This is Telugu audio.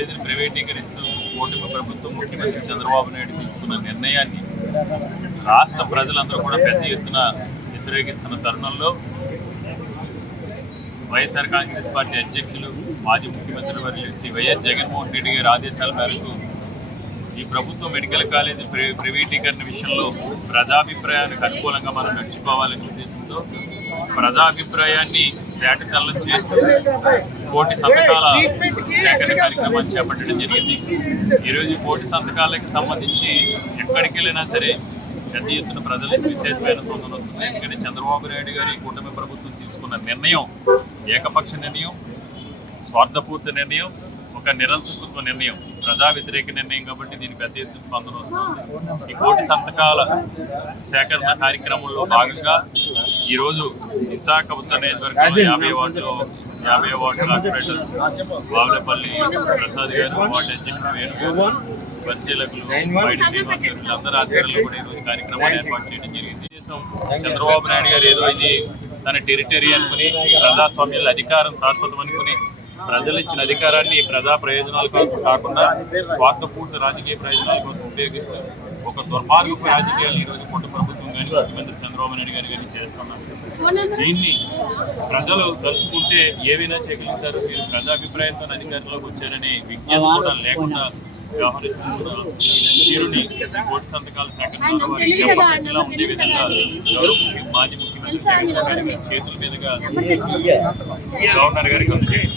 కాలేజీని ప్రైవేటీకరిస్తూ కూటమి ప్రభుత్వం ముఖ్యమంత్రి చంద్రబాబు నాయుడు తీసుకున్న నిర్ణయాన్ని రాష్ట్ర ప్రజలందరూ కూడా పెద్ద ఎత్తున వ్యతిరేకిస్తున్న తరుణంలో వైఎస్ఆర్ కాంగ్రెస్ పార్టీ అధ్యక్షులు మాజీ ముఖ్యమంత్రి వర్యులు శ్రీ వైఎస్ జగన్మోహన్ రెడ్డి గారి ఆదేశాల మేరకు ఈ ప్రభుత్వ మెడికల్ కాలేజీ ప్రైవేటీకరణ విషయంలో ప్రజాభిప్రాయానికి అనుకూలంగా మనం నడుచుకోవాలనే ఉద్దేశంతో ప్రజాభిప్రాయాన్ని తేటతెల్లం చేస్తూ 1 కోటి సంతకాల సేకరణ కార్యక్రమాన్ని చేపట్టడం జరిగింది. ఈరోజు 1 కోటి సంతకాలకి సంబంధించి ఎక్కడికి వెళ్ళినా సరే పెద్ద ఎత్తున ప్రజలకు విశేషమైన స్పందన వస్తుంది. ఎందుకంటే చంద్రబాబు నాయుడు గారి కూటమి ప్రభుత్వం తీసుకున్న నిర్ణయం ఏకపక్ష నిర్ణయం, స్వార్థపూర్తి నిర్ణయం, ఒక నిరంకుశత్వ నిర్ణయం, ప్రజా వ్యతిరేక నిర్ణయం కాబట్టి దీనికి పెద్ద ఎత్తున స్పందన వస్తుంది. ఈ 1 కోటి సంతకాల సేకరణ కార్యక్రమంలో భాగంగా ఈరోజు విశాఖ ఉత్తర నియోజకవర్గంలో 50 వార్డు కార్పొరేటర్ బావులపల్లి ప్రసాద్ గారు, వార్డు అధ్యక్షుడు వేణు గారు, పరిశీలకులు వైడి శ్రీనివాస్ గారు, వీళ్ళందరూ ఆధ్వర్యంలో కూడా ఈరోజు కార్యక్రమాన్ని ఏర్పాటు చేయడం జరిగింది. చంద్రబాబు నాయుడు గారు ఏదో ఇది తన టెరిటరీ అనుకుని ప్రజాస్వామ్యాల అధికారం శాశ్వతం అనుకుని ప్రజలు ఇచ్చిన అధికారాన్ని ప్రజా ప్రయోజనాల కోసం కాకుండా స్వార్థపూర్తి రాజకీయ ప్రయోజనాల కోసం ఉపయోగిస్తూ ఒక దుర్మార్గపు రాజకీయాలు ఈరోజు కూటమి ప్రభుత్వం కానీ ముఖ్యమంత్రి చంద్రబాబు నాయుడు గారు కానీ చేస్తున్నారు. దీన్ని ప్రజలు తలుచుకుంటే ఏవైనా చేయగలుగుతారు. మీరు ప్రజాభిప్రాయంతో అధికారంలోకి వచ్చారనే విజ్ఞానం కూడా లేకుండా వ్యవహరిస్తున్న తీరుని 1 కోటి సంతకాల సేకరణ ఉండే విధంగా మాజీ ముఖ్యమంత్రి జగన్మోహన్ రెడ్డి గారి చేతుల మీదుగా గవర్నర్ గారికి అందజేయండి.